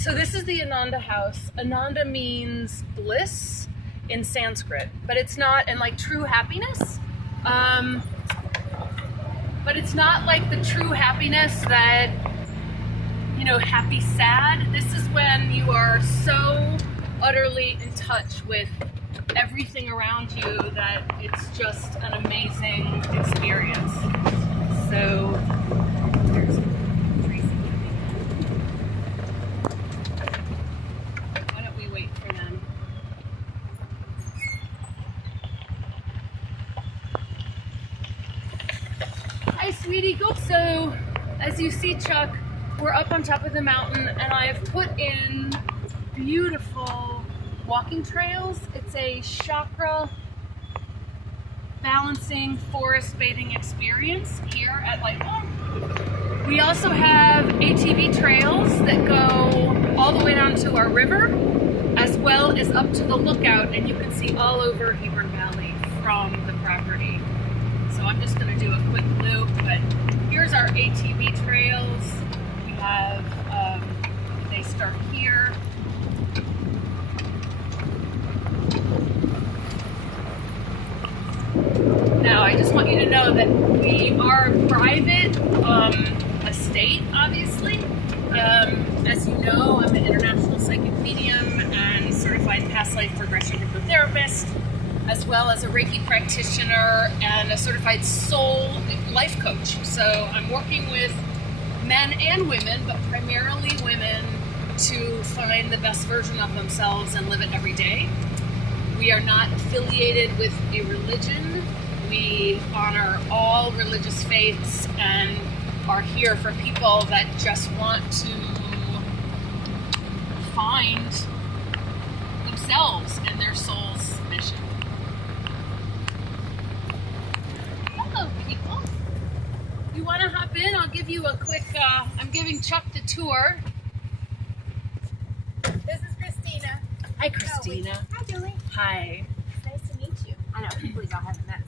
So this is the Ananda house. Ananda means bliss in Sanskrit, but it's not, and like true happiness. But it's not like the true happiness that, you know, happy sad. This is when you are so utterly in touch with everything around you that it's just an amazing experience. So there's Tracy. Why don't we wait for them? Hi, sweetie, go. So as you see, Chuck, we're up on top of the mountain, and I've put in beautiful walking trails. It's a chakra balancing forest bathing experience here at Lightwell. We also have ATV trails that go all the way down to our river, as well as up to the lookout, and you can see all over Hebron Valley from the property. So I'm just going to do a quick loop, but here's our ATV trails. We have, they start here. Now, I just want you to know that we are a private estate, obviously. As you know, I'm an international psychic medium and certified past life regression hypnotherapist, as well as a Reiki practitioner and a certified soul life coach. So I'm working with men and women, but primarily women, to find the best version of themselves and live it every day. We are not affiliated with a religion. We honor all religious faiths and are here for people that just want to find themselves and their soul's mission. Hello, people. You want to hop in? I'll give you a quick, I'm giving Chuck the tour. This is Christina. Hi, Christina. Hi, Julie. Hi. It's nice to meet you. I know, people y'all haven't met.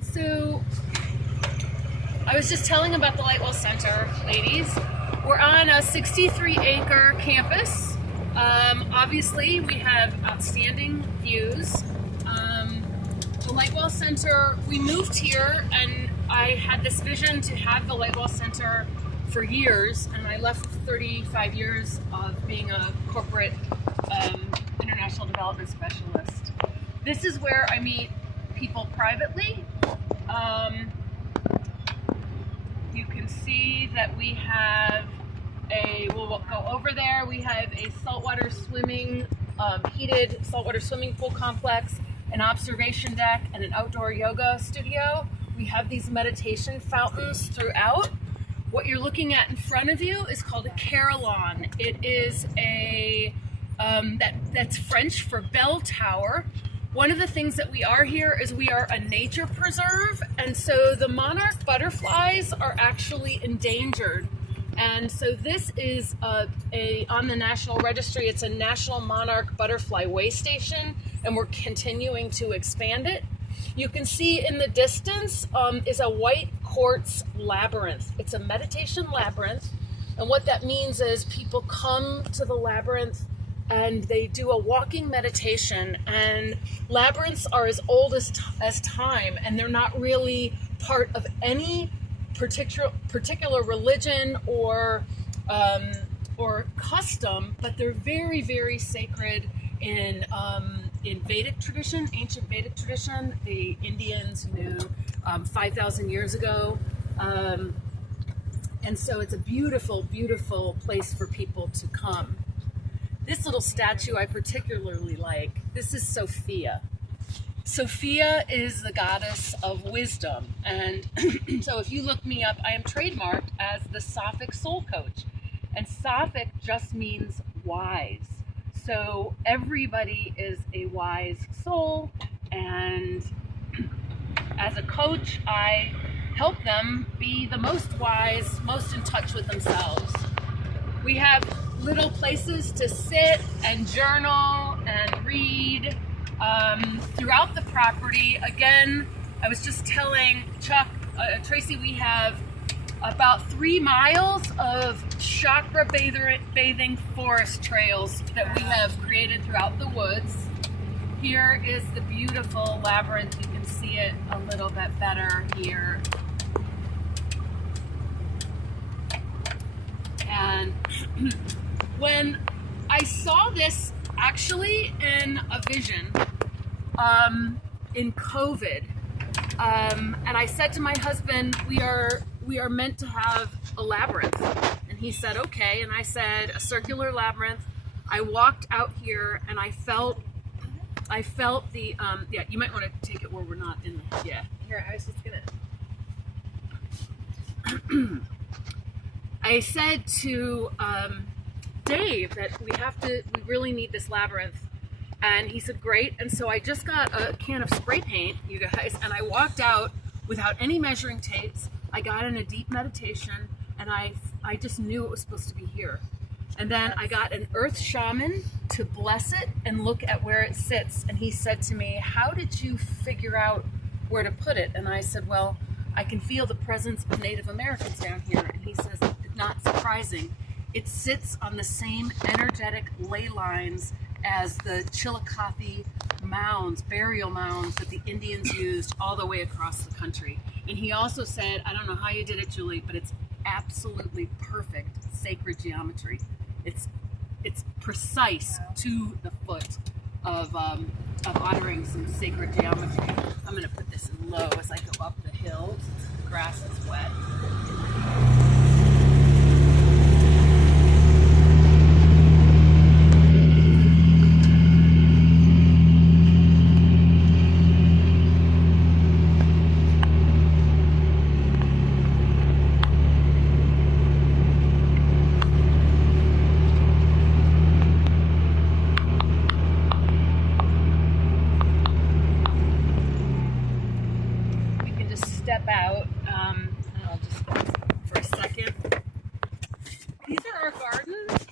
So, I was just telling about the Lightwell Center, ladies. We're on a 63-acre campus. Obviously, we have outstanding views. The Lightwell Center, we moved here, and I had this vision to have the Lightwell Center for years, and I left 35 years of being a corporate international development specialist. This is where I meet people privately. You can see that we have we'll go over there, we have a saltwater swimming, heated saltwater swimming pool complex, an observation deck, and an outdoor yoga studio. We have these meditation fountains throughout. What you're looking at in front of you is called a carillon. It is a, that's French for bell tower. One of the things that we are here is we are a nature preserve, and so the monarch butterflies are actually endangered. And so this is on the National Registry, it's a National Monarch Butterfly Way Station, and we're continuing to expand it. You can see in the distance is a white quartz labyrinth. It's a meditation labyrinth, and what that means is people come to the labyrinth and they do a walking meditation, and labyrinths are as old as time, and they're not really part of any particular religion or custom, but they're very, very sacred in Vedic tradition, ancient Vedic tradition. The Indians knew 5,000 years ago, and so it's a beautiful, beautiful place for people to come. This little statue I particularly like. This is Sophia. Sophia is the goddess of wisdom, and so if you look me up, I am trademarked as the Sophic Soul Coach, and Sophic just means wise. So everybody is a wise soul, and as a coach, I help them be the most wise, most in touch with themselves. We have little places to sit and journal and read throughout the property. Again, I was just telling Chuck, Tracy, we have about 3 miles of chakra bathing forest trails that we have created throughout the woods. Here is the beautiful labyrinth. You can see it a little bit better here. And when I saw this actually in a vision in COVID, and I said to my husband, we are meant to have a labyrinth. And he said, okay. And I said, a circular labyrinth. I walked out here and I felt the, yeah, you might want to take it where we're not in the, yeah. Here, I was just gonna. I said to Dave that we really need this labyrinth. And he said, great. And so I just got a can of spray paint, you guys, and I walked out without any measuring tapes. I got in a deep meditation, and I just knew it was supposed to be here. And then I got an earth shaman to bless it and look at where it sits. And he said to me, how did you figure out where to put it? And I said, well, I can feel the presence of Native Americans down here. And he says, not surprising. It sits on the same energetic ley lines as the Chillicothe mounds, burial mounds that the Indians used all the way across the country. And he also said, I don't know how you did it, Julie, but it's absolutely perfect sacred geometry. It's precise to the foot of honoring some sacred geometry. I'm going to put this in low as I go up the hill. The grass is wet. Step out, and I'll just for a second. These are our gardens.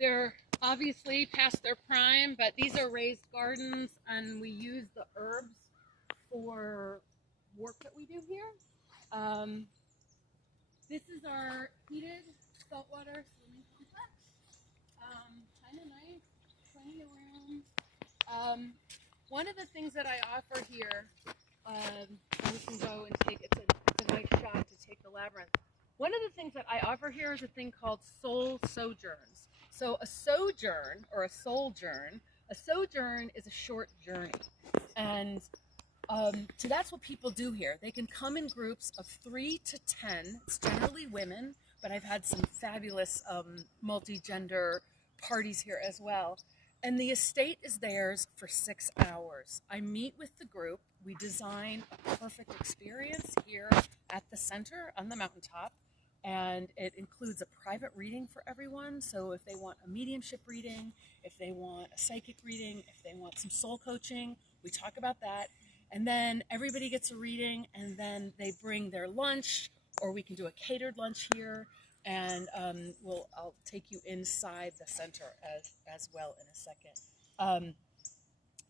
They're obviously past their prime, but these are raised gardens, and we use the herbs for work that we do here. This is our heated saltwater swimming complex. Kind of nice, plenty of room. One of the things that I offer here, and we can go and take, it's a nice shot to take the labyrinth. One of the things that I offer here is a thing called soul sojourns. So a sojourn, or a sojourn is a short journey. And so that's what people do here. They can come in groups of 3 to 10. It's generally women, but I've had some fabulous multi-gender parties here as well. And the estate is theirs for 6 hours. I meet with the group. We design a perfect experience here at the center on the mountaintop. And it includes a private reading for everyone. So if they want a mediumship reading, if they want a psychic reading, if they want some soul coaching, we talk about that. And then everybody gets a reading, and then they bring their lunch, or we can do a catered lunch here. And I'll take you inside the center as well in a second.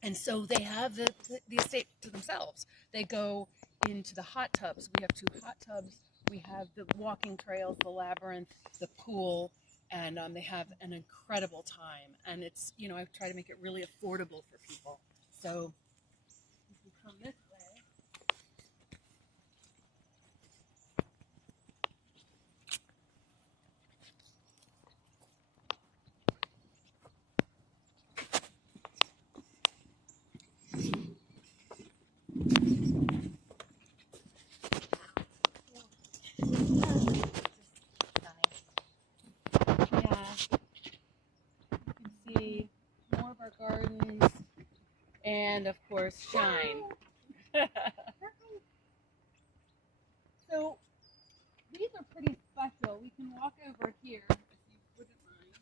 And so they have the estate to themselves. They go into the hot tubs. We have 2 hot tubs. We have the walking trails, the labyrinth, the pool, and they have an incredible time. And it's, I try to make it really affordable for people. So if you come this way. Gardens, and of course Shine. So these are pretty special. We can walk over here if you wouldn't mind,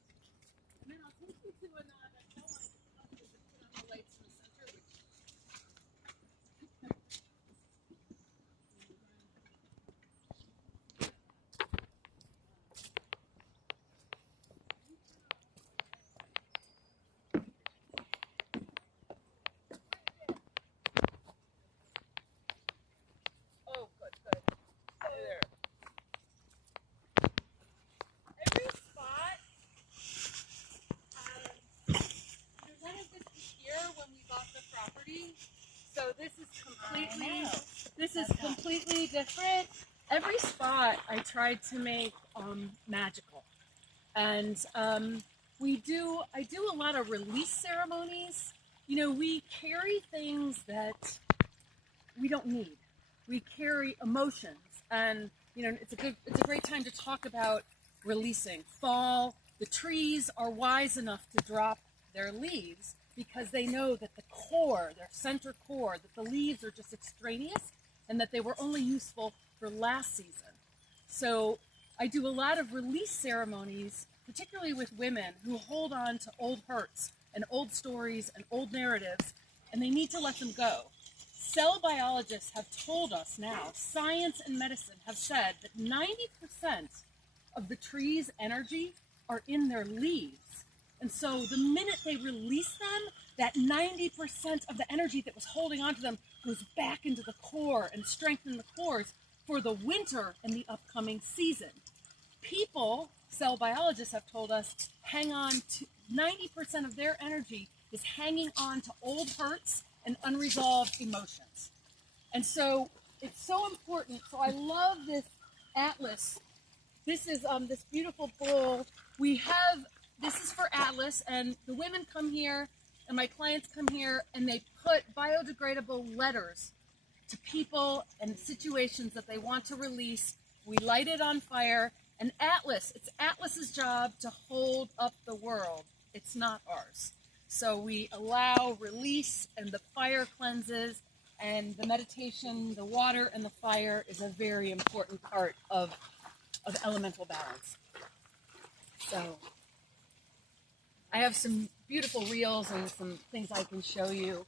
and then I'll take you to another. I don't want to just put on the lights in the center, which completely different. Every spot I tried to make magical, and I do a lot of release ceremonies. You know, we carry things that we don't need. We carry emotions, and you know, it's a great time to talk about releasing. Fall, the trees are wise enough to drop their leaves because they know that the core, their center core, that the leaves are just extraneous and that they were only useful for last season. So I do a lot of release ceremonies, particularly with women who hold on to old hurts and old stories and old narratives, and they need to let them go. Cell biologists have told us now, science and medicine have said that 90% of the tree's energy are in their leaves. And so the minute they release them, that 90% of the energy that was holding onto them goes back into the core and strengthens the cores for the winter and the upcoming season. People, cell biologists have told us, hang on to 90% of their energy is hanging on to old hurts and unresolved emotions. And so it's so important. So I love this atlas. This is this beautiful bowl. This is for Atlas, and the women come here and my clients come here and they put biodegradable letters to people and situations that they want to release. We light it on fire, and it's Atlas's job to hold up the world. It's not ours. So we allow release, and the fire cleanses, and the meditation, the water and the fire is a very important part of elemental balance. So I have some beautiful reels and some things I can show you.